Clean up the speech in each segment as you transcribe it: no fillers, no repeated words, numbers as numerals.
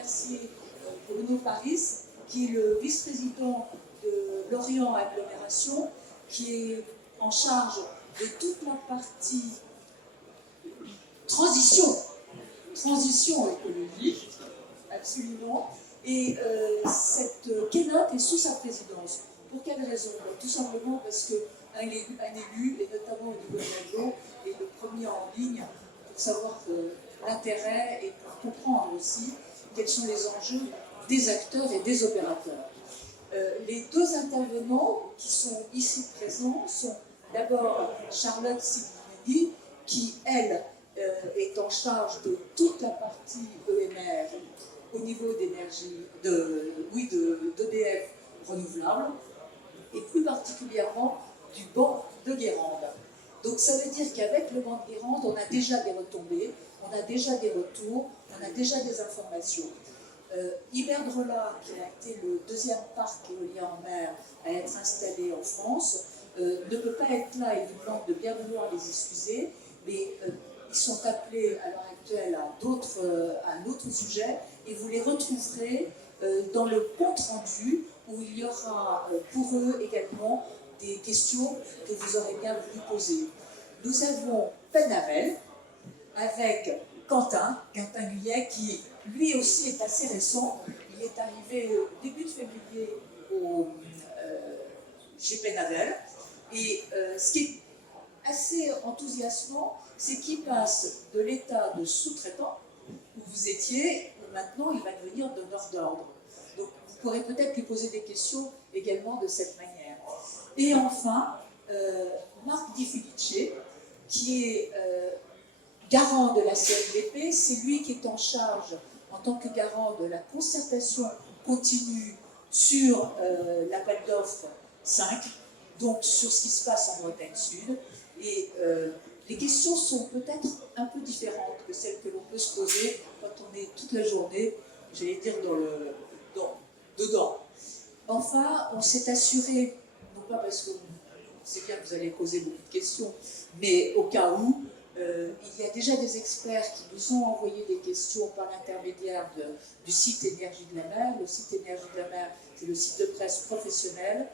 remercier Bruno Paris, qui est le vice-président de Lorient Agglomération, qui est en charge de toute la partie transition écologique, absolument. Et cette keynote est sous sa présidence. Pour quelle raison? Tout simplement parce qu'un élu, et notamment au niveau de l'aglo, est le premier en ligne pour savoir l'intérêt et pour comprendre aussi quels sont les enjeux des acteurs et des opérateurs. Les deux intervenants qui sont ici présents sont d'abord Charlotte Simonelli, qui, elle, est en charge de toute la partie EMR au niveau d'énergie, d'EDF renouvelable, et plus particulièrement du banc de Guérande. Donc ça veut dire qu'avec le banc de Guérande, on a déjà des retombées, on a déjà des retours, on a déjà des informations. Iberdrola, qui a été le deuxième parc éolien en mer à être installé en France, ne peut pas être là et vous demande de bien vouloir les excuser, mais ils sont appelés à l'heure actuelle à un autre sujet et vous les retrouverez dans le compte rendu où il y aura pour eux également des questions que vous aurez bien voulu poser. Nous avons Penavel avec Quentin Guyet, qui lui aussi est assez récent. Il est arrivé début de février chez Penavel. Et ce qui est assez enthousiasmant, c'est qu'il passe de l'état de sous-traitant, où vous étiez, où maintenant il va devenir donneur d'ordre. Donc vous pourrez peut-être lui poser des questions également de cette manière. Et enfin, Marc Di Felice, qui est garant de la CNDP, c'est lui qui est en charge, en tant que garant de la concertation continue sur l'appel d'offres 5, donc sur ce qui se passe en Bretagne Sud. Et les questions sont peut-être un peu différentes que celles que l'on peut se poser quand on est toute la journée, j'allais dire, dedans. Enfin, on s'est assuré, non pas parce que c'est bien que vous allez poser beaucoup de questions, mais au cas où, il y a déjà des experts qui nous ont envoyé des questions par l'intermédiaire du site Énergie de la Mer. Le site Énergie de la Mer, c'est le site de presse professionnel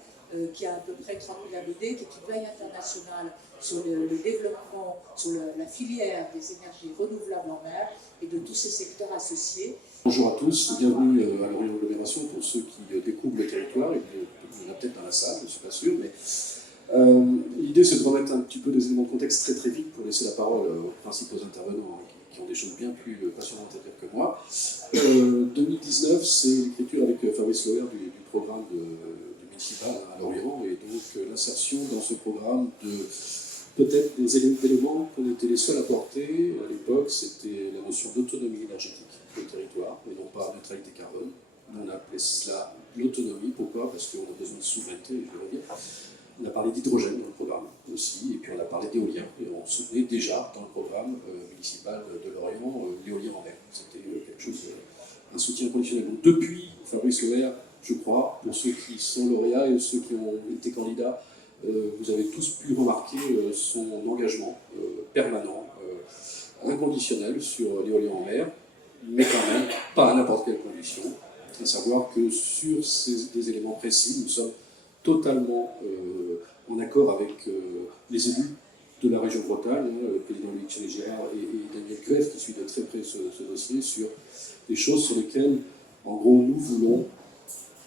qui a à peu près 30 000 abonnés, qui est une veille internationale sur le développement, sur la filière des énergies renouvelables en mer et de tous ces secteurs associés. Bonjour à tous, bienvenue à Lorient Agglomération pour ceux qui découvrent le territoire. Il y en a peut-être dans la salle, je ne suis pas sûr, mais l'idée c'est de remettre un petit peu des éléments de contexte très vite pour laisser la parole aux principaux intervenants qui ont des choses bien plus passionnantes à dire que moi. 2019, c'est l'écriture avec Fabrice Loher du programme du municipal à Lorient, et donc l'insertion dans ce programme de peut-être des éléments qu'on était les seuls à porter à l'époque, c'était la notion d'autonomie énergétique du territoire, et non pas neutralité carbone. On a appelé cela l'autonomie. Pourquoi? Parce qu'on a besoin de souveraineté, je vais revenir. On a parlé d'hydrogène dans le programme aussi, et puis on a parlé d'éolien. Et on soutenait déjà dans le programme municipal de Lorient l'éolien en mer. C'était quelque chose, un soutien conditionnel. Donc depuis Fabrice Loher, je crois, pour ceux qui sont lauréats et ceux qui ont été candidats, vous avez tous pu remarquer son engagement permanent, inconditionnel sur l'éolien en mer, mais quand même pas à n'importe quelle condition. À savoir que sur des éléments précis, nous sommes totalement en accord avec les élus de la région Bretagne, le président Loïc Chénégérard et Daniel Greff, qui suit de très près ce dossier, sur des choses sur lesquelles, en gros, nous voulons,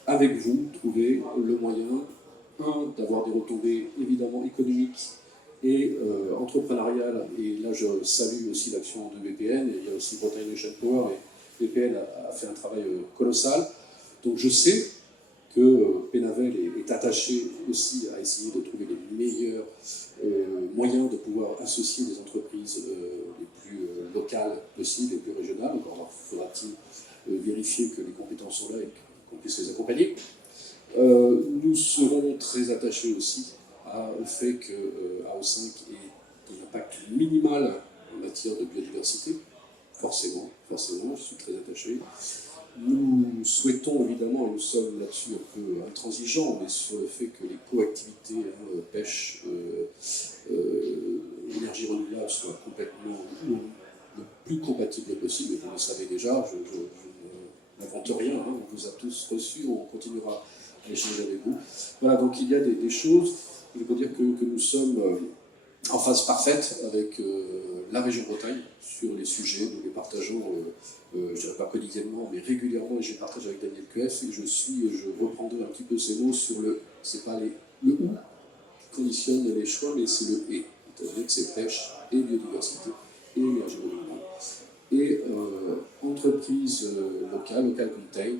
avec vous, trouver le moyen, d'avoir des retombées évidemment économiques et entrepreneuriales. Et là, je salue aussi l'action de BPN, et il y a aussi Bretagne Nation Power, et BPN a fait un travail colossal. Donc je sais que Penavel est attaché aussi à essayer de trouver les meilleurs moyens de pouvoir associer des entreprises les plus locales possibles, les plus régionales. Encore faudra-t-il vérifier que les compétences sont là et qu'on puisse les accompagner. Nous serons très attachés aussi au fait qu'AO5 ait un impact minimal en matière de biodiversité. Forcément, je suis très attaché. Nous souhaitons évidemment, et nous sommes là-dessus un peu intransigeants, mais sur le fait que les coactivités pêche, énergie renouvelable soient complètement le plus compatibles possible. Et vous le savez déjà, je ne n'invente rien, hein, on vous a tous reçus, on continuera à échanger avec vous. Voilà, donc il y a des choses, je peux dire que nous sommes en phase parfaite avec la région Bretagne sur les sujets, nous les partageons, je ne dirais pas quotidiennement, mais régulièrement, et je les partage avec Daniel Cueff, et je reprendrai un petit peu ces mots sur c'est pas le ou qui conditionne les choix, mais c'est le et. C'est-à-dire que c'est pêche et biodiversité et énergie renouvelable et entreprise locale, local content,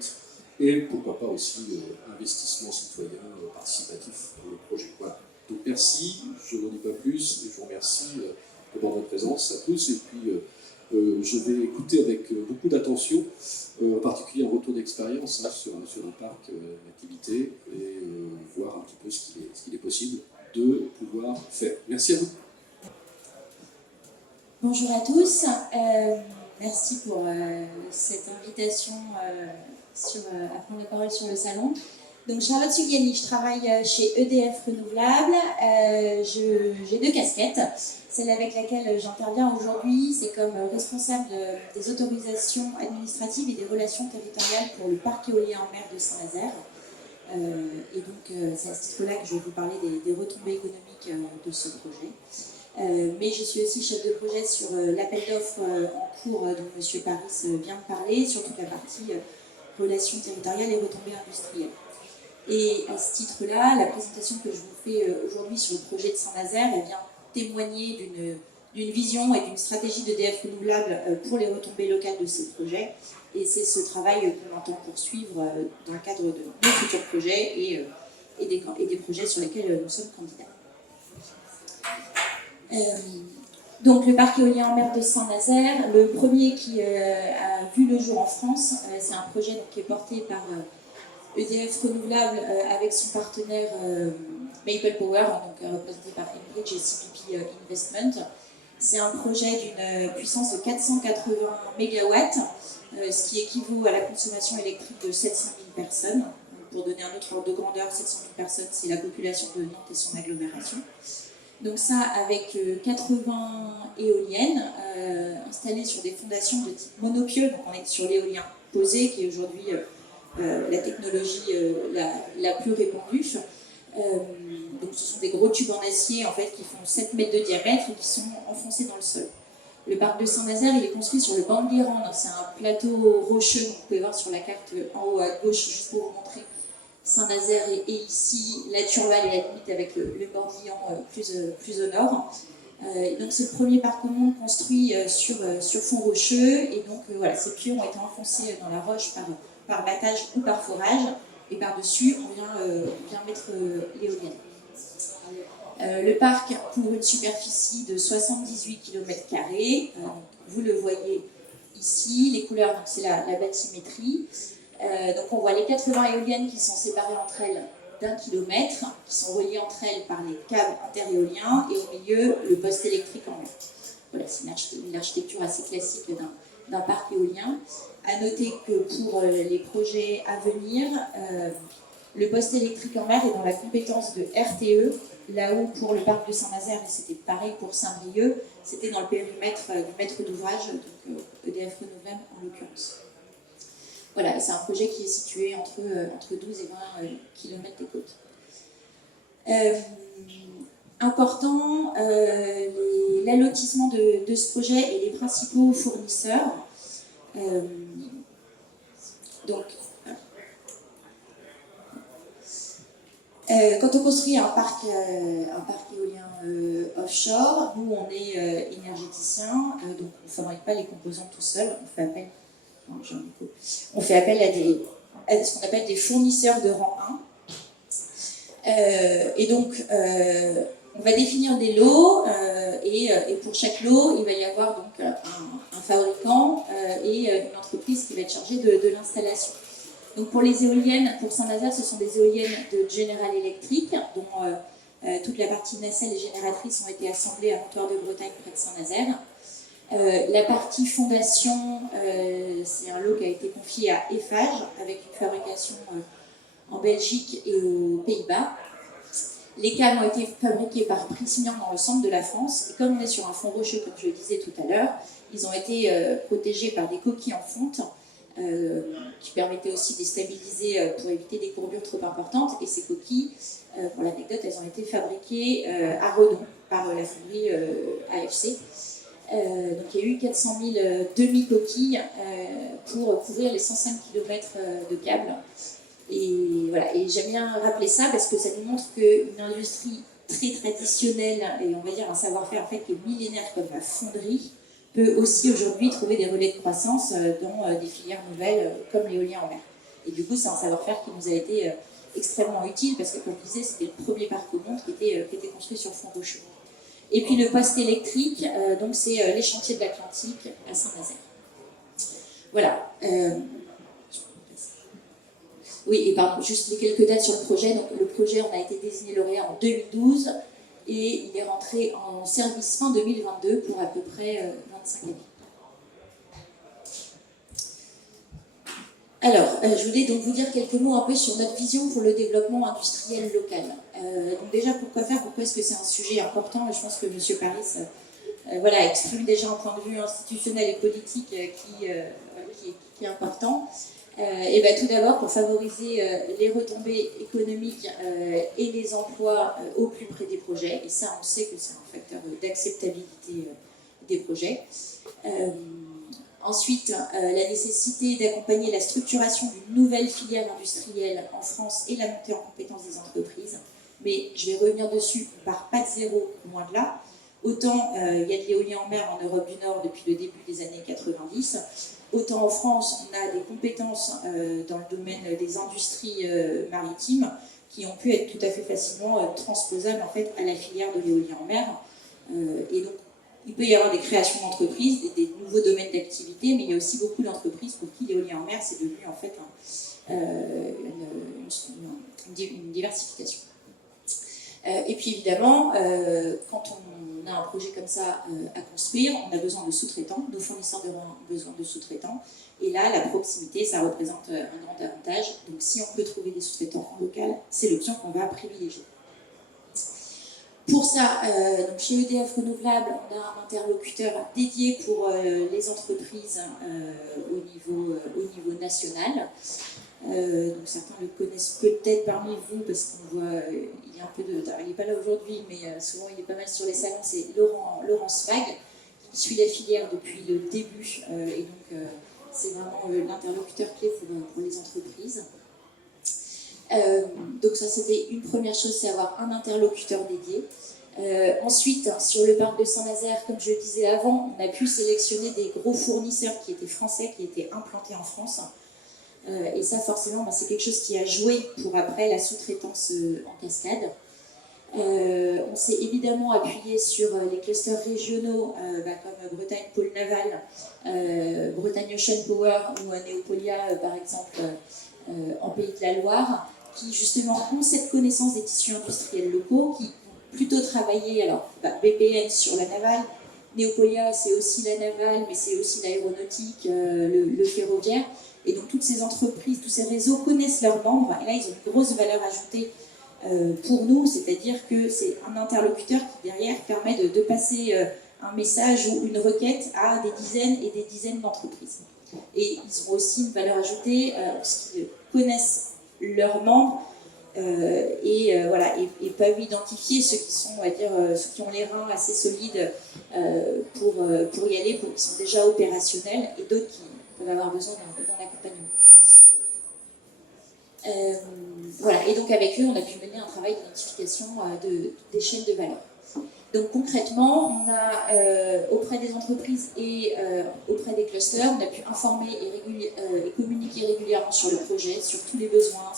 et pourquoi pas aussi investissement citoyen participatif dans le projet. Voilà. Donc merci, je n'en dis pas plus, et je vous remercie de votre présence à tous, et puis je vais écouter avec beaucoup d'attention, en particulier un retour d'expérience hein, sur le parc d'activité, et voir un petit peu ce qu'il est possible de pouvoir faire. Merci à vous. Bonjour à tous, merci pour cette invitation à prendre la parole sur le salon. Donc Charlotte Sugiani, je travaille chez EDF Renouvelables, j'ai 2 casquettes. Celle avec laquelle j'interviens aujourd'hui, c'est comme responsable des autorisations administratives et des relations territoriales pour le parc éolien en mer de Saint-Nazaire. Et donc c'est à ce titre-là que je vais vous parler des retombées économiques de ce projet. Mais je suis aussi chef de projet sur l'appel d'offres en cours dont M. Paris vient de parler, sur toute la partie relations territoriales et retombées industrielles. Et à ce titre-là, la présentation que je vous fais aujourd'hui sur le projet de Saint-Nazaire vient témoigner d'une vision et d'une stratégie d'EDF Renouvelable pour les retombées locales de ces projets. Et c'est ce travail qu'on entend poursuivre dans le cadre de nos futurs projets et des projets sur lesquels nous sommes candidats. Donc le parc éolien en mer de Saint-Nazaire, le premier qui a vu le jour en France, c'est un projet qui est porté par EDF Renouvelable avec son partenaire Maple Power, donc représenté par Enbridge et CPP Investment. C'est un projet d'une puissance de 480 MW, ce qui équivaut à la consommation électrique de 700 000 personnes. Pour donner un autre ordre de grandeur, 700 000 personnes, c'est la population de Nantes et son agglomération. Donc ça, avec 80 éoliennes installées sur des fondations de type monopieux, donc on est sur l'éolien posé, qui est aujourd'hui la technologie la plus répandue. Donc ce sont des gros tubes en acier en fait, qui font 7 mètres de diamètre et qui sont enfoncés dans le sol. Le parc de Saint-Nazaire, il est construit sur le banc de Guérande, c'est un plateau rocheux, donc vous pouvez voir sur la carte en haut à gauche, juste pour vous montrer. Saint-Nazaire et ici la Turval et la limite avec le Morbihan plus au nord. Donc c'est le premier parc au monde construit sur fond rocheux et donc voilà, ces pieux ont été enfoncés dans la roche par battage ou par forage et par-dessus on vient mettre l'éolienne. Le parc couvre une superficie de 78 km², vous le voyez ici, les couleurs, c'est la bathymétrie. Donc on voit les 80 éoliennes qui sont séparées entre elles d'1 kilomètre, qui sont reliées entre elles par les câbles interéoliens, et au milieu, le poste électrique en mer. Voilà, c'est une architecture assez classique d'un parc éolien. À noter que pour les projets à venir, le poste électrique en mer est dans la compétence de RTE, là où pour le parc de Saint-Nazaire, et c'était pareil pour Saint-Brieuc, c'était dans le périmètre du maître d'ouvrage, donc EDF Renouvelable en l'occurrence. Voilà, c'est un projet qui est situé entre 12 et 20 km des côtes. Important, l'allotissement de ce projet et les principaux fournisseurs. Quand on construit un parc éolien offshore, nous on est énergéticien, donc on ne fabrique pas les composants tout seul, on fait appel à ce qu'on appelle des fournisseurs de rang 1. Et donc, on va définir des lots et pour chaque lot, il va y avoir donc un fabricant et une entreprise qui va être chargée de l'installation. Donc pour les éoliennes, pour Saint-Nazaire, ce sont des éoliennes de General Electric, dont toute la partie nacelle et génératrices ont été assemblées à Montoire de Bretagne près de Saint-Nazaire. La partie fondation, c'est un lot qui a été confié à Eiffage avec une fabrication en Belgique et aux Pays-Bas. Les câbles ont été fabriqués par Prysmian dans le centre de la France et comme on est sur un fond rocheux, comme je le disais tout à l'heure, ils ont été protégés par des coquilles en fonte qui permettait aussi de les stabiliser pour éviter des courbures trop importantes. Et ces coquilles, pour l'anecdote, elles ont été fabriquées à Redon par la fonderie AFC. Donc il y a eu 400 000 demi-coquilles pour couvrir les 105 km de câbles. Et voilà, et j'aime bien rappeler ça parce que ça nous montre qu'une industrie très traditionnelle et on va dire un savoir-faire en fait qui est millénaire comme la fonderie peut aussi aujourd'hui trouver des relais de croissance dans des filières nouvelles comme l'éolien en mer. Et du coup, c'est un savoir-faire qui nous a été extrêmement utile parce que, comme je disais, c'était le premier parc au monde qui était construit sur fond rocheux. Et puis le poste électrique, donc c'est les chantiers de l'Atlantique à Saint-Nazaire. Voilà. Oui, et pardon, juste les quelques dates sur le projet. Donc le projet, on a été désigné lauréat en 2012 et il est rentré en service fin 2022 pour à peu près 25 années. Alors, je voulais donc vous dire quelques mots un peu sur notre vision pour le développement industriel local. Donc déjà, pourquoi est-ce que c'est un sujet important? Je pense que M. Paris voilà, exprime déjà un point de vue institutionnel et politique qui est important. Et bien, tout d'abord, pour favoriser les retombées économiques et les emplois au plus près des projets. Et ça, on sait que c'est un facteur d'acceptabilité des projets. Ensuite, la nécessité d'accompagner la structuration d'une nouvelle filière industrielle en France et la montée en compétence des entreprises. Mais je vais revenir dessus, on ne part pas de zéro, loin de là. Autant il y a de l'éolien en mer en Europe du Nord depuis le début des années 90, autant en France, on a des compétences dans le domaine des industries maritimes qui ont pu être tout à fait facilement transposables en fait, à la filière de l'éolien en mer. Et donc, il peut y avoir des créations d'entreprises, des nouveaux domaines d'activité, mais il y a aussi beaucoup d'entreprises pour qui l'éolien en mer, c'est devenu en fait une diversification. Et puis évidemment, quand on a un projet comme ça à construire, on a besoin de sous-traitants, nos fournisseurs de rang ont besoin de sous-traitants, et là, la proximité, ça représente un grand avantage. Donc si on peut trouver des sous-traitants en local, c'est l'option qu'on va privilégier. Pour ça, donc chez EDF Renouvelables, on a un interlocuteur dédié pour les entreprises au niveau national. Donc certains le connaissent peut-être parmi vous parce qu'on voit, il y a un peu de, il n'est pas là aujourd'hui, mais souvent il est pas mal sur les salons. C'est Laurent Spag qui suit la filière depuis le début et donc c'est vraiment l'interlocuteur clé pour les entreprises. Donc ça c'était une première chose, c'est avoir un interlocuteur dédié. Ensuite, sur le parc de Saint-Nazaire, comme je le disais avant, on a pu sélectionner des gros fournisseurs qui étaient français, qui étaient implantés en France. Et ça forcément, c'est quelque chose qui a joué pour après la sous-traitance en cascade. On s'est évidemment appuyé sur les clusters régionaux comme Bretagne Pôle Naval, Bretagne Ocean Power ou Neopolia par exemple en Pays de la Loire, qui justement ont cette connaissance des tissus industriels locaux, qui ont plutôt travaillé, alors BPN sur la navale, Neopolia c'est aussi la navale, mais c'est aussi l'aéronautique, le ferroviaire, et donc toutes ces entreprises, tous ces réseaux connaissent leurs membres, et là ils ont une grosse valeur ajoutée pour nous, c'est-à-dire que c'est un interlocuteur qui derrière permet de passer un message ou une requête à des dizaines et des dizaines d'entreprises. Et ils ont aussi une valeur ajoutée parce qu'ils connaissent leurs membres voilà, et peuvent identifier ceux qui sont, on va dire, ceux qui ont les reins assez solides pour y aller, qui sont déjà opérationnels, et d'autres qui peuvent avoir besoin d'un accompagnement. Voilà, et donc avec eux, on a pu mener un travail d'identification des chaînes de valeur. Donc concrètement, on a auprès des entreprises et auprès des clusters, on a pu informer et communiquer régulièrement sur le projet, sur tous les besoins,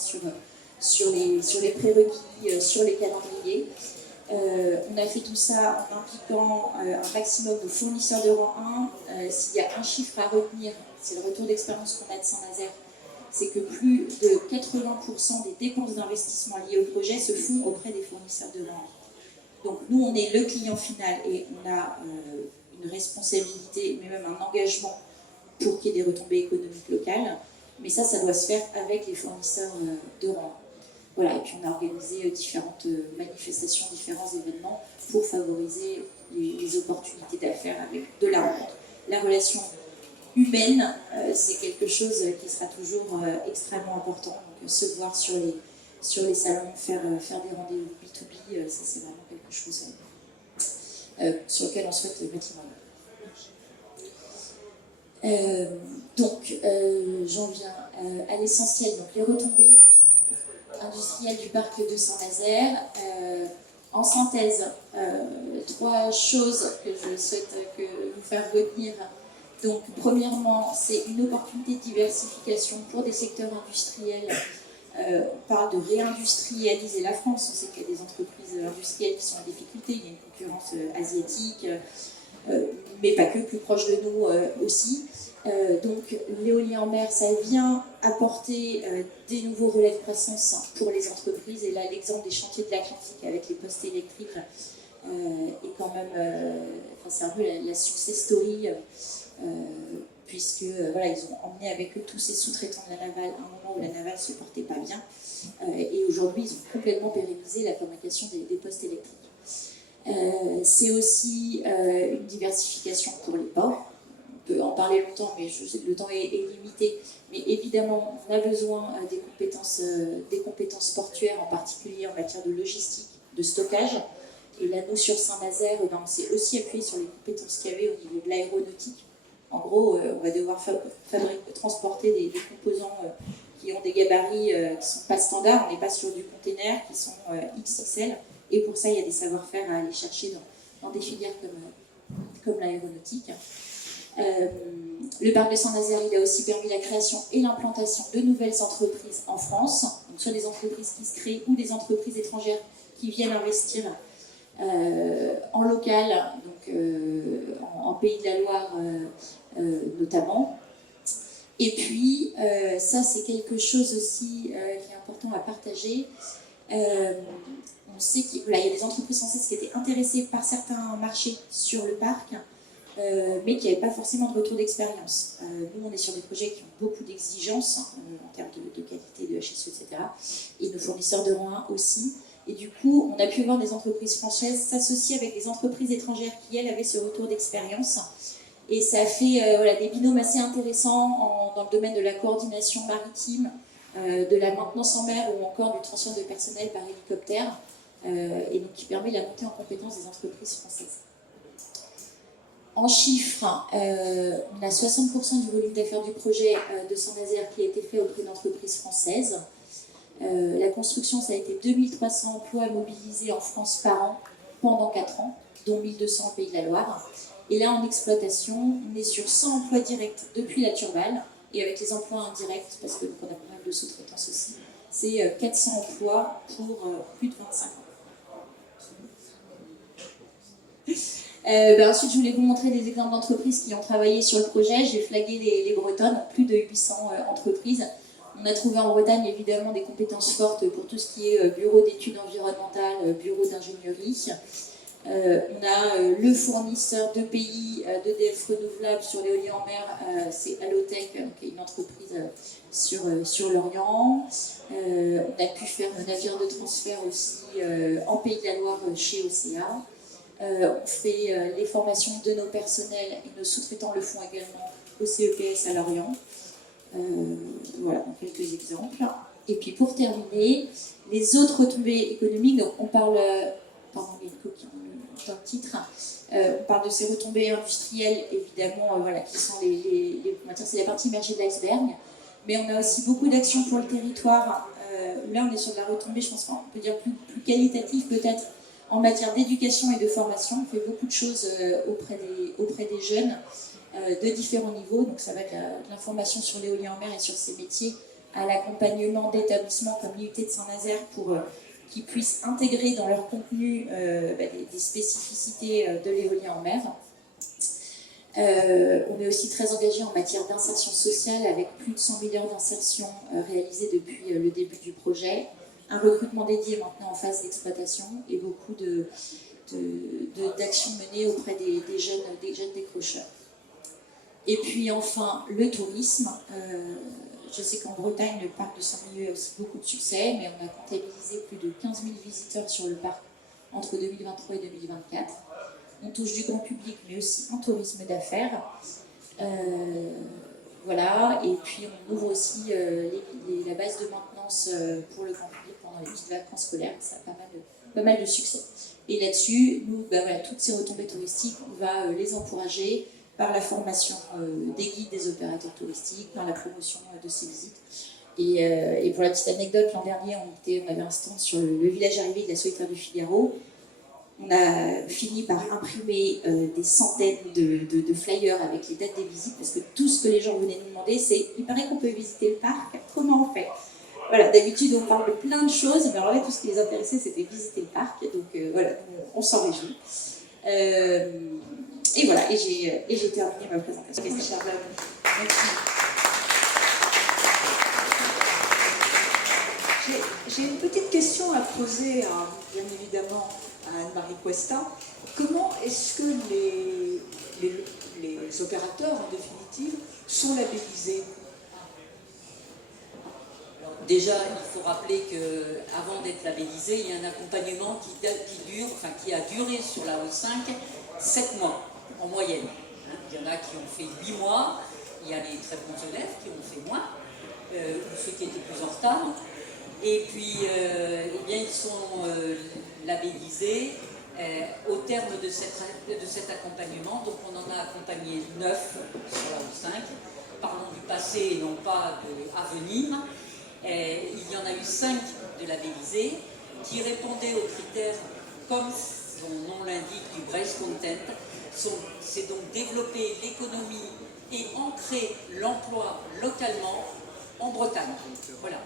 sur les prérequis, sur les calendriers. On a fait tout ça en impliquant un maximum de fournisseurs de rang 1. S'il y a un chiffre à retenir, c'est le retour d'expérience qu'on a de Saint-Nazaire, c'est que plus de 80% des dépenses d'investissement liées au projet se font auprès des fournisseurs de rang 1. Donc nous, on est le client final et on a une responsabilité, mais même un engagement pour qu'il y ait des retombées économiques locales. Mais ça doit se faire avec les fournisseurs de rang 1. Voilà, et puis on a organisé différentes manifestations, différents événements pour favoriser les opportunités d'affaires avec de la rencontre. La relation humaine, c'est quelque chose qui sera toujours extrêmement important. Donc se voir sur les salons, faire des rendez-vous B2B, ça c'est vraiment quelque chose sur lequel on souhaite mettre en œuvre. Donc j'en viens à l'essentiel, donc les retombées industrielles du parc de Saint-Nazaire. En synthèse, 3 choses que je souhaite vous faire retenir. Donc, premièrement, c'est une opportunité de diversification pour des secteurs industriels. On parle de réindustrialiser la France. On sait qu'il y a des entreprises industrielles qui sont en difficulté. Il y a une concurrence asiatique, mais pas que, plus proche de nous aussi. Donc, l'éolien en mer, ça vient apporter des nouveaux relais de croissance pour les entreprises. Et là, l'exemple des chantiers de l'Atlantique avec les postes électriques est quand même, c'est un peu la success story, puisque voilà, ils ont emmené avec eux tous ces sous-traitants de la navale à un moment où la navale ne se portait pas bien. Et aujourd'hui, ils ont complètement pérennisé la fabrication des postes électriques. C'est aussi une diversification pour les ports. On peut en parler longtemps, mais je sais que le temps est limité. Mais évidemment, on a besoin des compétences portuaires, en particulier en matière de logistique, de stockage. Et là, nous, sur Saint-Nazaire, on s'est aussi appuyé sur les compétences qu'il y avait au niveau de l'aéronautique. En gros, on va devoir transporter des composants qui ont des gabarits qui ne sont pas standards. On n'est pas sur du container, qui sont XXL. Et pour ça, il y a des savoir-faire à aller chercher dans des filières comme l'aéronautique. Le parc de Saint-Nazaire, il a aussi permis la création et l'implantation de nouvelles entreprises en France, donc soit des entreprises qui se créent ou des entreprises étrangères qui viennent investir en local, donc en Pays de la Loire notamment. Et puis, ça c'est quelque chose aussi qui est important à partager. On sait qu'il y a des entreprises françaises qui étaient intéressées par certains marchés sur le parc, mais qui n'avaient pas forcément de retour d'expérience. Nous, on est sur des projets qui ont beaucoup d'exigences en termes de qualité, de HSE, etc. Et nos fournisseurs de rang 1 aussi. Et du coup, on a pu voir des entreprises françaises s'associer avec des entreprises étrangères qui, elles, avaient ce retour d'expérience. Et ça a fait des binômes assez intéressants dans le domaine de la coordination maritime, de la maintenance en mer ou encore du transfert de personnel par hélicoptère, et donc qui permet la montée en compétence des entreprises françaises. En chiffres, on a 60% du volume d'affaires du projet de Saint-Nazaire qui a été fait auprès d'entreprises françaises. La construction, ça a été 2300 emplois mobilisés en France par an pendant 4 ans, dont 1200 au Pays de la Loire. Et là, en exploitation, on est sur 100 emplois directs depuis la Turballe, et avec les emplois indirects, parce que on a pas mal de sous-traitance aussi, c'est 400 emplois pour plus de 25 ans. Ensuite, je voulais vous montrer des exemples d'entreprises qui ont travaillé sur le projet. J'ai flagué les Bretonnes, plus de 800 entreprises. On a trouvé en Bretagne évidemment des compétences fortes pour tout ce qui est bureau d'études environnementales, bureau d'ingénierie. On a le fournisseur de pays d'EDF renouvelable sur l'éolien en mer, c'est Allotech, qui est une entreprise sur l'Orient. On a pu faire le navire de transfert aussi en Pays de la Loire chez Océa. On fait les formations de nos personnels et nos sous-traitants le font également au CEPS à Lorient. Voilà, donc quelques exemples. Et puis pour terminer, les autres retombées économiques, donc on parle, pardon, il y a une coquille dans le titre, on parle de ces retombées industrielles, évidemment, qui sont c'est la partie immergée de l'iceberg, mais on a aussi beaucoup d'actions pour le territoire. Là, on est sur de la retombée, je pense qu'on peut dire plus qualitative peut-être, en matière d'éducation et de formation. On fait beaucoup de choses auprès des jeunes de différents niveaux. Donc ça va de l'information sur l'éolien en mer et sur ses métiers à l'accompagnement d'établissements comme l'IUT de Saint-Nazaire pour qu'ils puissent intégrer dans leur contenu des spécificités de l'éolien en mer. On est aussi très engagé en matière d'insertion sociale avec plus de 100 000 heures d'insertion réalisées depuis le début du projet. Un recrutement dédié maintenant en phase d'exploitation et beaucoup d'actions menées auprès des jeunes décrocheurs. Et puis enfin, le tourisme. Je sais qu'en Bretagne, le parc de Saint-Brieuc a aussi beaucoup de succès, mais on a comptabilisé plus de 15 000 visiteurs sur le parc entre 2023 et 2024. On touche du grand public, mais aussi un tourisme d'affaires. Voilà, et puis on ouvre aussi la base de maintenance pour le grand public pendant les petites vacances scolaires. Ça a pas mal de succès. Et là-dessus, nous, voilà, toutes ces retombées touristiques, on va les encourager par la formation des guides, des opérateurs touristiques, par la promotion de ces visites. Et pour la petite anecdote, l'an dernier, on avait un stand sur le village arrivé de la Solitaire du Figaro. On a fini par imprimer des centaines de flyers avec les dates des visites, parce que tout ce que les gens venaient nous demander, c'est « il paraît qu'on peut visiter le parc, comment on fait ?» Voilà, d'habitude on parle de plein de choses, mais alors là tout ce qui les intéressait c'était visiter le parc, donc voilà, on s'en réjouit. Et voilà, et j'ai terminé ma présentation. Merci. J'ai une petite question à poser, bien évidemment, à Anne-Marie Cuesta. Comment est-ce que les opérateurs, en définitive, sont labellisés? Alors, déjà, il faut rappeler qu'avant d'être labellisé, il y a un accompagnement qui a duré sur la O5 7 mois en moyenne. Il y en a qui ont fait 8 mois, il y a les très bons élèves qui ont fait moins, ou ceux qui étaient plus en retard. Et puis, eh bien, ils sont labellisés au terme de cet accompagnement. Donc, on en a accompagné 9 sur la O5. Parlons du passé et non pas à venir. Il y en a eu 5 de labellisés qui répondaient aux critères, comme son nom l'indique, du Brace Content. C'est donc développer l'économie et ancrer l'emploi localement en Bretagne. Voilà.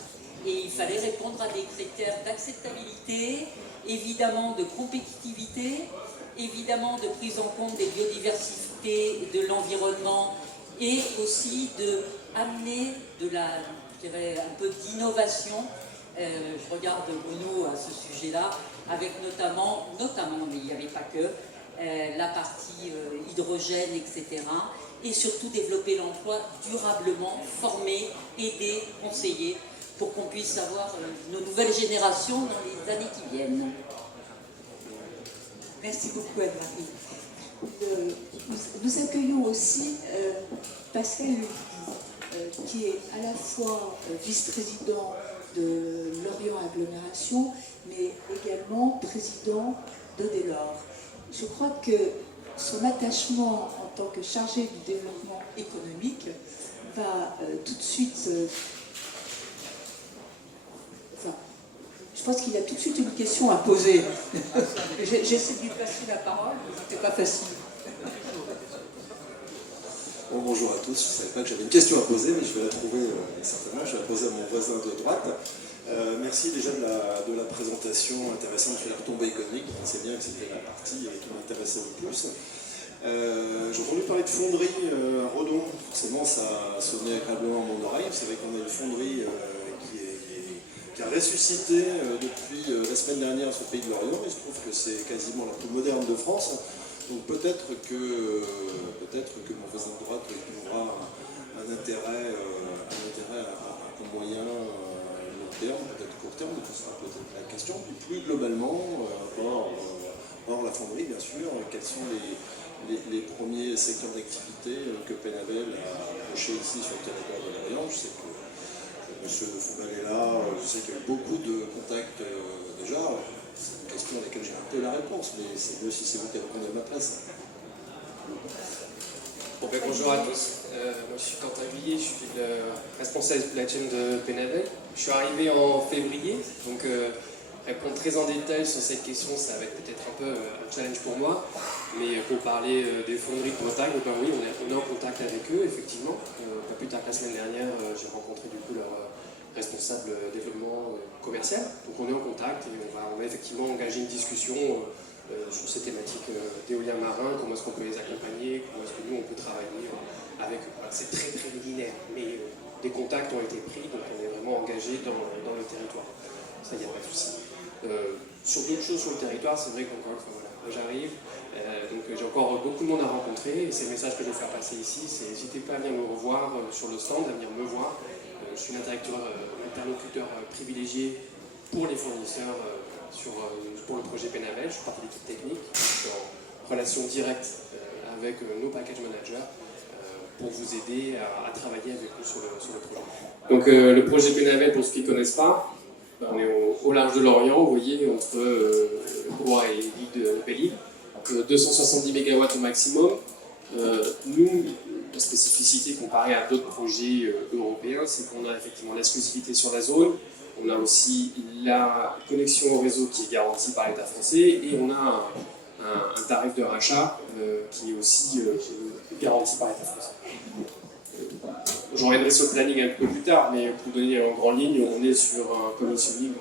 Et il fallait répondre à des critères d'acceptabilité, évidemment de compétitivité, évidemment de prise en compte des biodiversités, de l'environnement, et aussi de amener un peu d'innovation. Je regarde Bruno à ce sujet-là, avec notamment, mais il n'y avait pas que, la partie hydrogène, etc. Et surtout développer l'emploi durablement, former, aider, conseiller, pour qu'on puisse avoir nos nouvelles générations dans les années qui viennent. Merci beaucoup, Anne-Marie. Nous accueillons aussi Pascal Lutti, qui est à la fois vice-président de Lorient Agglomération, mais également président d'Audelor. Je crois que son attachement en tant que chargé du développement économique va tout de suite... Je pense qu'il a tout de suite une question à poser. J'essaie de lui passer la parole, mais c'était pas facile. Bon, bonjour à tous, je ne savais pas que j'avais une question à poser, mais je vais la trouver certainement, je vais la poser à mon voisin de droite. Merci déjà de la présentation intéressante sur la retombée économique, c'est bien que c'était la partie qui m'intéressait le plus. J'ai entendu parler de fonderie à Redon, forcément ça a sonné agréablement à mon oreille. Vous savez qu'on a une fonderie qui a ressuscité depuis la semaine dernière sur le pays de Lorient, et je trouve que c'est quasiment la plus moderne de France. Donc peut-être que mon voisin de droite trouvera un intérêt à moyen long terme, peut-être court terme, ce sera peut-être la question. Puis plus globalement, hors la fonderie bien sûr, quels sont les premiers secteurs d'activité que Penavel a approchés ici sur le territoire de Lorient. Je sais que Monsieur Foumbal est là, je sais qu'il y a eu beaucoup de contacts déjà. C'est une question à laquelle j'ai un peu la réponse, mais c'est mieux si c'est vous qui répondez à ma place. Bon, bonjour à tous, moi je suis Quentin Villiers, je suis le responsable de la chaîne de Penavel. Je suis arrivé en février, donc répondre très en détail sur cette question, ça va être peut-être un peu un challenge pour moi. Mais pour parler des fonderies de Bretagne, ben oui, on est en contact avec eux, effectivement. Pas plus tard que la semaine dernière, j'ai rencontré du coup leur responsable développement commercial. Donc on est en contact et on va effectivement engager une discussion sur ces thématiques d'éolien marin, comment est-ce qu'on peut les accompagner, comment est-ce que nous on peut travailler avec eux. Voilà, c'est très préliminaire, mais des contacts ont été pris, donc on est vraiment engagé dans le territoire. Ça, il n'y a pas de souci. Sur d'autres choses sur le territoire, c'est vrai qu'encore une fois, voilà, moi j'arrive, donc j'ai encore beaucoup de monde à rencontrer, et c'est le message que je vais faire passer ici, c'est n'hésitez pas à venir me revoir sur le stand, à venir me voir. Je suis un interlocuteur privilégié pour les fournisseurs pour le projet Penavel. Je fais partie de l'équipe technique, je suis en relation directe avec nos package managers pour vous aider à travailler avec nous sur le projet. Donc le projet Pénavel, pour ceux qui ne connaissent pas, on est au large de l'Orient, vous voyez, entre Blois et l'île de Belle-Île. 270 MW au maximum. Nous, la spécificité comparée à d'autres projets européens, c'est qu'on a effectivement l'exclusivité sur la zone, on a aussi la connexion au réseau qui est garantie par l'État français et on a un tarif de rachat qui est aussi garanti par l'État français. Je reviendrai sur le planning un peu plus tard, mais pour donner en grande ligne, on est sur un commissioning,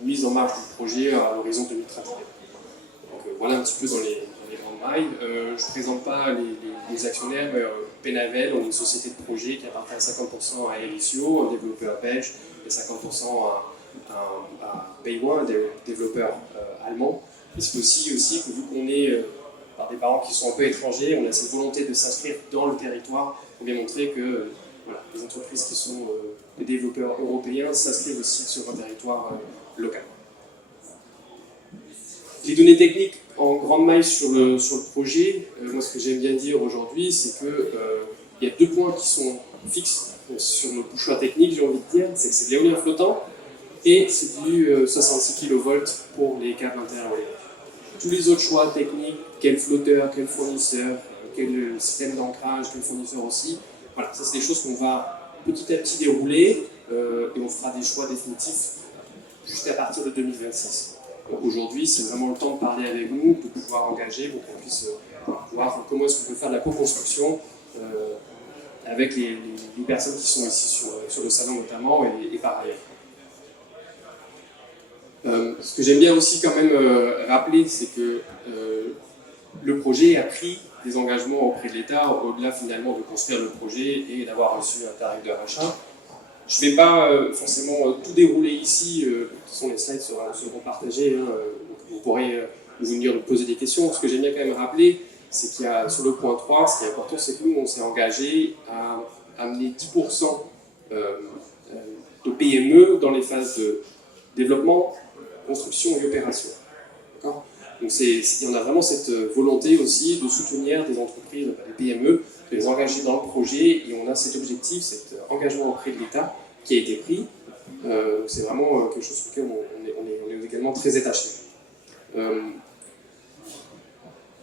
une mise en marche du projet à l'horizon 2031. Donc voilà un petit peu dans les grandes mailles. Je ne présente pas les actionnaires, mais Pénavel, on est une société de projet qui appartient à 50% à Elisio, un développeur belge, et 50% à Baywa, un développeur allemand. Et c'est aussi que vu qu'on est par des parents qui sont un peu étrangers, on a cette volonté de s'inscrire dans le territoire pour bien montrer que voilà, les entreprises qui sont des développeurs européens s'inscrivent aussi sur un territoire local. Les données techniques en grande maille sur le projet, moi ce que j'aime bien dire aujourd'hui, c'est qu'il y a 2 points qui sont fixes sur nos choix techniques, j'ai envie de dire, c'est que c'est de l'éolien flottant et c'est du 66 kV pour les câbles interéoliens. Tous les autres choix techniques, quel flotteur, quel fournisseur, quel système d'ancrage, quel fournisseur aussi, voilà, ça c'est des choses qu'on va petit à petit dérouler et on fera des choix définitifs juste à partir de 2026. Donc aujourd'hui, c'est vraiment le temps de parler avec nous, de pouvoir engager pour qu'on puisse voir comment est-ce qu'on peut faire de la co-construction avec les personnes qui sont ici sur le salon notamment et par ailleurs. Ce que j'aime bien aussi quand même rappeler, c'est que le projet a pris des engagements auprès de l'État, au-delà finalement de construire le projet et d'avoir reçu un tarif de rachat. Je ne vais pas forcément tout dérouler ici, de toute façon les slides seront partagés, hein, vous pourrez venir nous poser des questions. Ce que j'aime bien quand même rappeler, c'est qu'il y a sur le point 3, ce qui est important, c'est que nous on s'est engagé à amener 10% de PME dans les phases de développement, construction et opération. D'accord ? Donc il y en a vraiment cette volonté aussi de soutenir des entreprises, des PME, de les engager dans le projet, et on a cet objectif, cet engagement auprès de l'État qui a été pris. C'est vraiment quelque chose sur lequel on est également très attaché.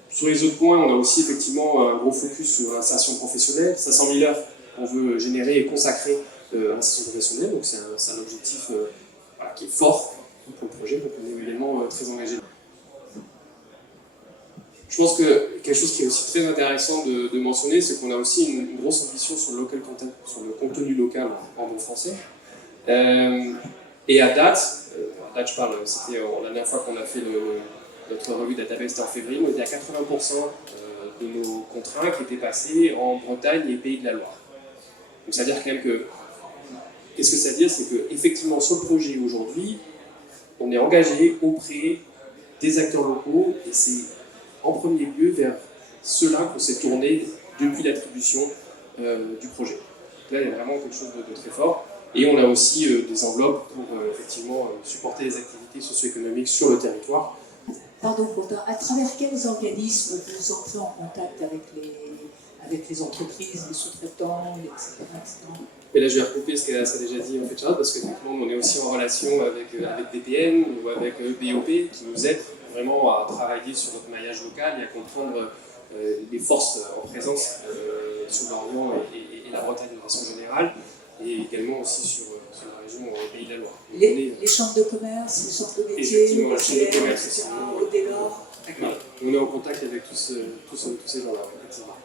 Sur les autres points, on a aussi effectivement un gros focus sur l'insertion professionnelle. 500 000 heures qu'on veut générer et consacrer à l'insertion professionnelle, donc c'est un objectif voilà, qui est fort pour le projet, donc on est également très engagé. Je pense que quelque chose qui est aussi très intéressant de mentionner, c'est qu'on a aussi une grosse ambition sur le local content, sur le contenu local en bon français. Et à date, je parle, c'était la dernière fois qu'on a fait notre revue database, c'était en février, on était à 80% de nos contrats qui étaient passés en Bretagne et Pays de la Loire. Donc ça veut dire quand même que, qu'est-ce que ça veut dire, c'est qu'effectivement sur le projet aujourd'hui, on est engagé auprès des acteurs locaux et c'est en premier lieu vers ceux-là qu'on s'est tourné depuis l'attribution du projet. Donc là, il y a vraiment quelque chose de très fort. Et on a aussi des enveloppes pour effectivement supporter les activités socio-économiques sur le territoire. Pardon, Quentin, à travers quels organismes vous entrez en contact avec les entreprises, les sous-traitants, etc. Et là, je vais recouper ce qu'a déjà dit en fait Charles, parce qu'effectivement, on est aussi en relation avec DPN ou avec BOP qui nous aident vraiment à travailler sur notre maillage local et à comprendre les forces en présence sur l'Orient et la Bretagne de façon générale, et également aussi sur la région Pays de la Loire. Les chambres de commerce, les centres de métiers, effectivement, les chambres de commerce aussi. Au-Délor. Voilà. On est en contact avec tous ces gens-là, effectivement.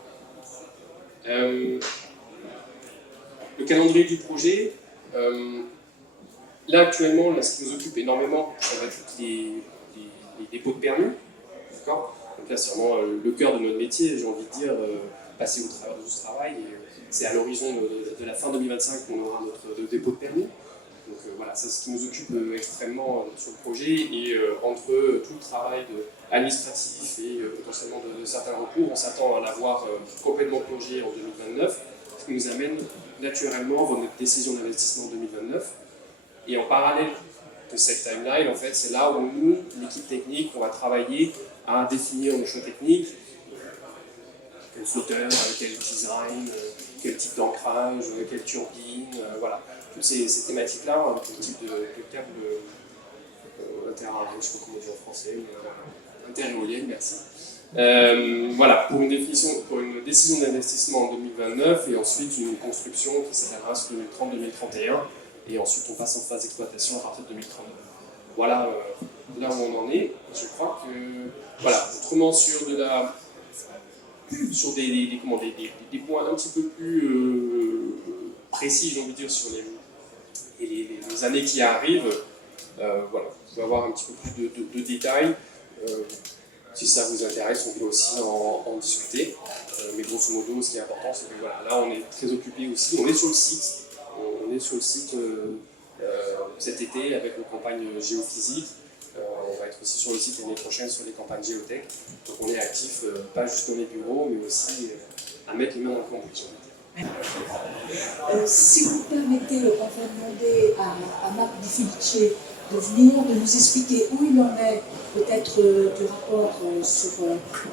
Le calendrier du projet, là actuellement, ce qui nous occupe énormément, ça va être les dépôts de permis. D'accord ? Donc là, c'est vraiment le cœur de notre métier, j'ai envie de dire, passer au travers de ce travail. C'est à l'horizon de la fin 2025 qu'on aura notre dépôt de permis. Donc voilà, c'est ce qui nous occupe extrêmement sur le projet. Et entre tout le travail administratif et potentiellement de certains recours, on s'attend à l'avoir complètement plongé en 2029, ce qui nous amène naturellement dans notre décision d'investissement en 2029. Et en parallèle de cette timeline, en fait, c'est là où nous, l'équipe technique, on va travailler à définir nos choix techniques, quel flotteur, quel design, quel type d'ancrage, quelle turbine, voilà. Toutes ces thématiques-là, quel type de câble interarrière, je ne sais pas comment dire en français, interéolienne, merci. Voilà, pour une décision d'investissement en 2029 et ensuite une construction qui s'étalera sur 2030-2031 et ensuite on passe en phase d'exploitation à partir de 2032. Voilà là où on en est. Je crois que voilà, autrement sur des points un petit peu plus précis, j'ai envie de dire, sur les années qui arrivent. Voilà, vous pouvez avoir un petit peu plus de détails. Si ça vous intéresse, on peut aussi en discuter. Mais grosso modo, ce qui est important, c'est que voilà, là, on est très occupé aussi. On est sur le site. On est sur le site cet été avec nos campagnes géophysiques. On va être aussi sur le site l'année prochaine sur les campagnes géotech. Donc on est actif, pas juste dans les bureaux, mais aussi à mettre les mains dans le cambouis. Si vous permettez, on va demander à Marc Di Felice de venir, de nous expliquer où il en est, peut-être du rapport sur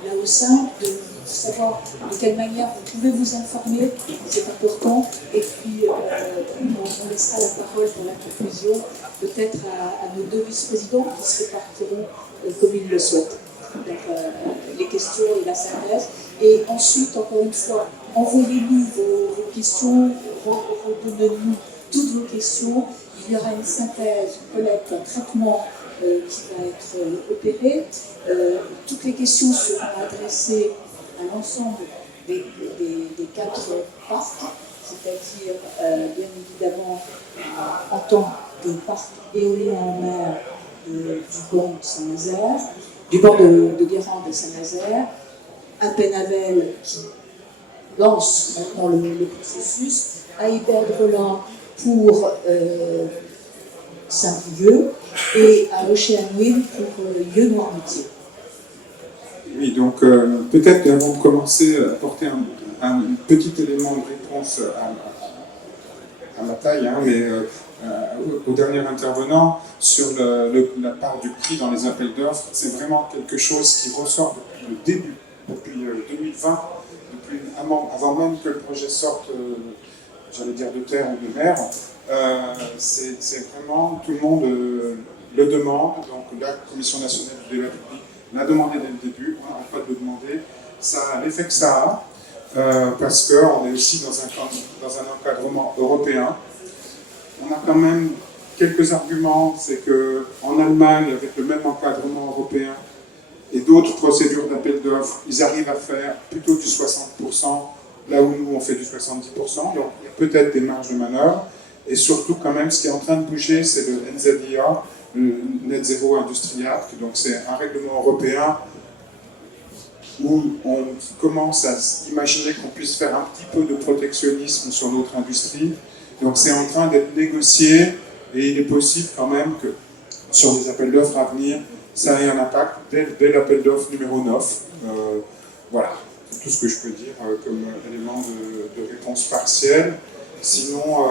la O5, de savoir de quelle manière vous pouvez vous informer, c'est important, et puis on laissera la parole pour la conclusion, peut-être à nos deux vice-présidents qui se répartiront comme ils le souhaitent. Donc les questions et la synthèse, et ensuite, encore une fois, envoyez-nous vos questions, redonnez-nous toutes vos questions. Il y aura une synthèse, une collecte, un traitement qui va être opéré. Toutes les questions seront adressées à l'ensemble des 4 parcs, c'est-à-dire bien évidemment en tant que parc éolien en mer du banc de Saint-Nazaire, du bord de Guérande et Saint-Nazaire, à Penavel qui lance maintenant le processus, à Iberdrola pour Saint-Brieuc et à Océanoïde pour Lieu-Noirmoutier. Oui, donc peut-être avant de commencer, apporter un petit élément de réponse à ma taille, hein, mais au dernier intervenant, sur la part du prix dans les appels d'offres, c'est vraiment quelque chose qui ressort depuis le début, depuis 2020, avant même que le projet sorte, j'allais dire de terre ou de mer. C'est vraiment, tout le monde le demande, donc la Commission nationale du débat public l'a demandé dès le début, on n'arrête pas de le demander, ça a l'effet que ça a, parce qu'on est aussi dans un encadrement européen. On a quand même quelques arguments, c'est qu'en Allemagne, avec le même encadrement européen et d'autres procédures d'appel d'offres, ils arrivent à faire plutôt du 60%, là où nous on fait du 70%, donc il y a peut-être des marges de manœuvre. Et surtout, quand même, ce qui est en train de bouger, c'est le NZIA, le Net Zero Industry Act. Donc, c'est un règlement européen où on commence à imaginer qu'on puisse faire un petit peu de protectionnisme sur notre industrie. Donc, c'est en train d'être négocié et il est possible quand même que sur les appels d'offres à venir, ça ait un impact dès l'appel d'offres numéro 9. Voilà, c'est tout ce que je peux dire comme élément de réponse partielle. Sinon,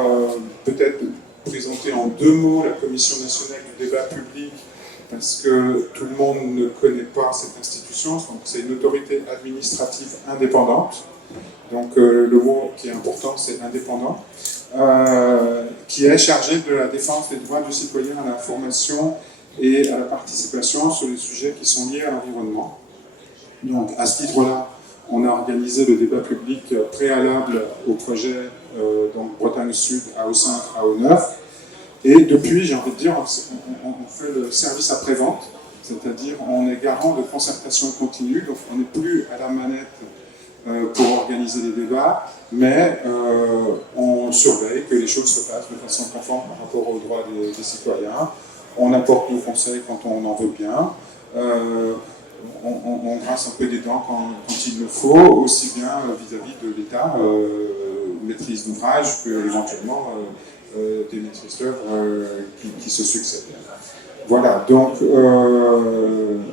peut-être présenter en 2 mots la Commission nationale du débat public, parce que tout le monde ne connaît pas cette institution. Donc, c'est une autorité administrative indépendante. Donc, le mot qui est important, c'est indépendant, qui est chargée de la défense des droits du citoyen à l'information et à la participation sur les sujets qui sont liés à l'environnement. Donc, à ce titre-là, on a organisé le débat public préalable au projet donc Bretagne Sud, AO5, AO9. Et depuis, j'ai envie de dire, on fait le service après-vente, c'est-à-dire on est garant de concertation continue, donc on n'est plus à la manette pour organiser les débats, mais on surveille que les choses se passent de façon conforme par rapport aux droits des citoyens. On apporte nos conseils quand on en veut bien. On grince un peu des dents quand il le faut, aussi bien vis-à-vis de l'État, maîtrise d'ouvrage, que éventuellement des maîtrises d'œuvre qui se succèdent. Voilà, donc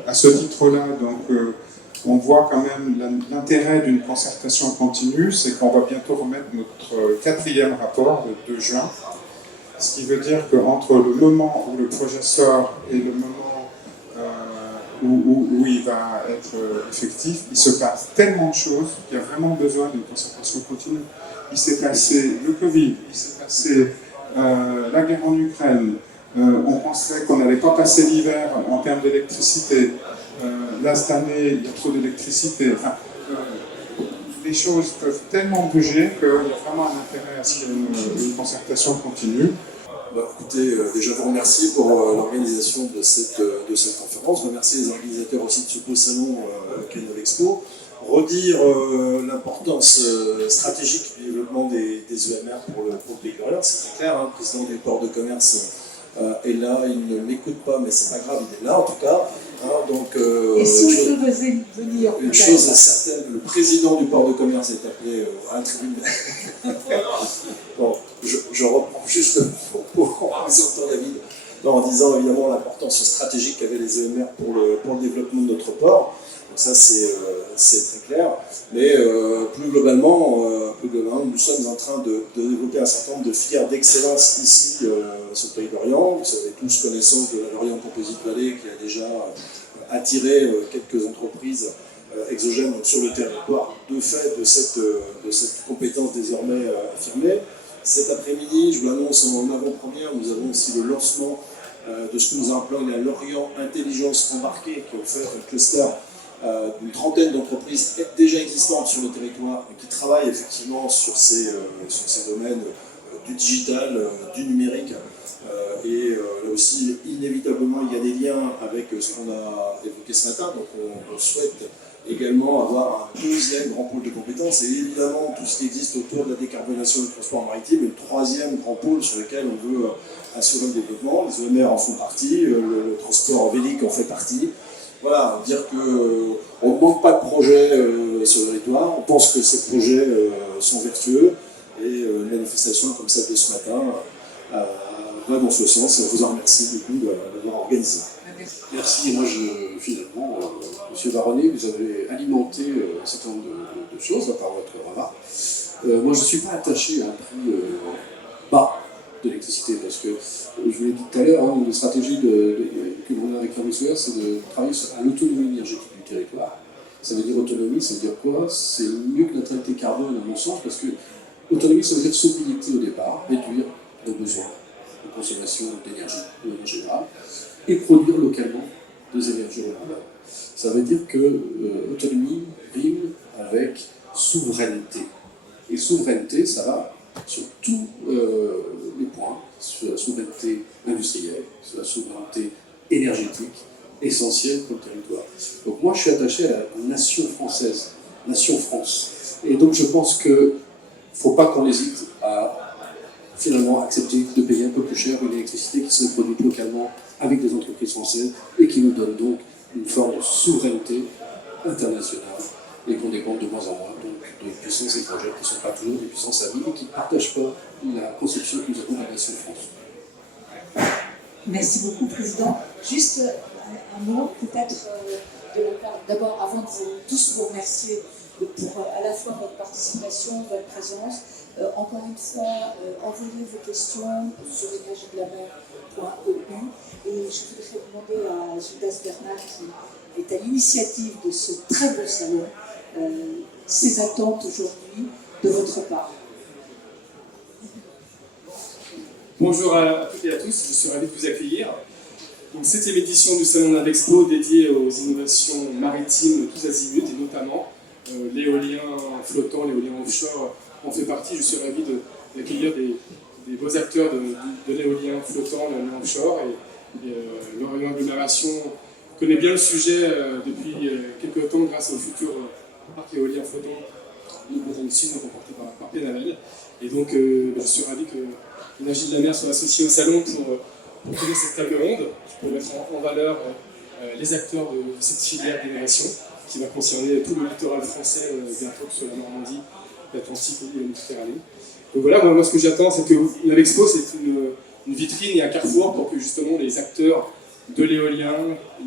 à ce titre-là, on voit quand même l'intérêt d'une concertation continue, c'est qu'on va bientôt remettre notre 4e rapport de 2 juin, ce qui veut dire qu'entre le moment où le projet sort et le moment où il va être effectif. Il se passe tellement de choses qu'il y a vraiment besoin d'une concertation continue. Il s'est passé le Covid, il s'est passé la guerre en Ukraine. On pensait qu'on n'allait pas passer l'hiver en termes d'électricité. Là, cette année, il y a trop d'électricité. Enfin, les choses peuvent tellement bouger qu'il y a vraiment un intérêt à ce qu'il y ait une concertation continue. Écoutez, déjà vous remercier pour l'organisation de cette conférence, remercier les organisateurs aussi de ce beau salon Kenov Expo, redire l'importance stratégique du développement des EMR pour le pays de l'Orient. C'est très clair, hein, le président du port de commerce est là, il ne m'écoute pas, mais c'est pas grave, il est là en tout cas. Hein, donc, et si on peut venir, une chose est certaine, le président du port de commerce est appelé à un tribunal. Bon, je reprends juste pour présentant David, en disant évidemment l'importance stratégique qu'avaient les EMR pour le développement de notre port. Donc ça c'est très clair. Mais plus globalement, nous sommes en train de développer un certain nombre de filières d'excellence ici sur le pays d'Orient. Vous avez tous connaissance de la Lorient Composite Valley qui a déjà attiré quelques entreprises exogènes donc, sur le territoire de fait de cette compétence désormais affirmée. Cet après-midi, je vous l'annonce en avant-première, nous avons aussi le lancement de ce que nous appelons la Lorient Intelligence Embarquée, qui est offert un cluster d'une trentaine d'entreprises déjà existantes sur le territoire et qui travaillent effectivement sur ces domaines du digital, du numérique. Et là aussi, inévitablement, il y a des liens avec ce qu'on a évoqué ce matin. Donc on souhaite également avoir un deuxième grand pôle de compétences et évidemment tout ce qui existe autour de la décarbonation du transport maritime et le troisième grand pôle sur lequel on veut assurer le développement. Les EMR en font partie, le transport vélique en fait partie. Voilà, dire qu'on ne manque pas de projets sur le territoire, on pense que ces projets sont vertueux et une manifestation comme celle de ce matin va dans ce sens et on vous en remercie du coup d'avoir organisé. Merci. Moi, finalement, Monsieur Baronnet, vous avez alimenté un certain nombre de choses par votre remarque. Moi, je ne suis pas attaché à un prix bas de l'électricité parce que, je vous l'ai dit tout à l'heure, une stratégie que l'on a avec Fabrice, c'est de travailler à l'autonomie énergétique du territoire. Ça veut dire autonomie, ça veut dire quoi? C'est mieux que neutralité carbone, à mon sens, parce que autonomie, ça veut dire sobriété au départ, réduire nos besoins de consommation d'énergie de manière générale, et produire localement des énergies renouvelables. Ça veut dire que autonomie rime avec souveraineté. Et souveraineté, ça va sur tous les points, sur la souveraineté industrielle, sur la souveraineté énergétique, essentielle pour le territoire. Donc moi, je suis attaché à la nation française, nation France. Et donc je pense qu'il ne faut pas qu'on hésite à finalement accepter de payer un peu plus cher une électricité qui serait produite localement avec des entreprises françaises et qui nous donne donc une forme de souveraineté internationale et qu'on dépend de moins en moins donc, de puissances étrangères qui ne sont pas toujours des puissances amies et qui ne partagent pas la conception que nous avons de la nation France. Merci beaucoup, Président. Juste un mot, peut-être, d'abord, avant de vous tous vous remercier pour à la fois votre participation, votre présence. Encore une fois, envoyez vos questions sur énergiedelamer.eu et je voudrais demander à Gildas Bernard, qui est à l'initiative de ce très beau salon, ses attentes aujourd'hui de votre part. Bonjour à toutes et à tous, je suis ravi de vous accueillir. Donc, 7e édition du Salon Navexpo dédiée aux innovations maritimes tous azimuts et notamment l'éolien flottant, l'éolien offshore en fait partie. Je suis ravi d'accueillir des beaux acteurs de l'éolien flottant, l'éolien offshore et l'Orient Agglomération connaît bien le sujet depuis quelques temps grâce au futur parc éolien flottant de Bretagne Sud remporté par Penavel. Et donc je suis ravi que Énergie de la Mer soit associée au salon pour tenir cette table ronde, pour mettre en valeur les acteurs de cette filière d'innovation qui va concerner tout le littoral français, bientôt que ce soit la Normandie, l'Atlantique ou la Méditerranée. Donc voilà, moi ce que j'attends, c'est que Navexpo, c'est une vitrine et un carrefour pour que justement les acteurs de l'éolien,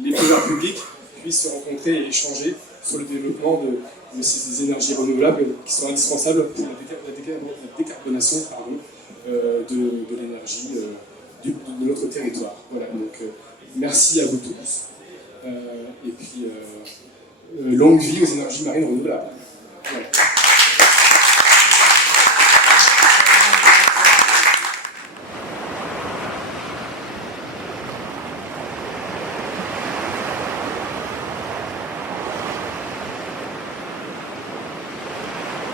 les pouvoirs publics puissent se rencontrer et échanger sur le développement de ces énergies renouvelables qui sont indispensables pour la décarbonation de l'énergie de notre territoire. Voilà, donc merci à vous tous. et puis longue vie aux énergies marines renouvelables.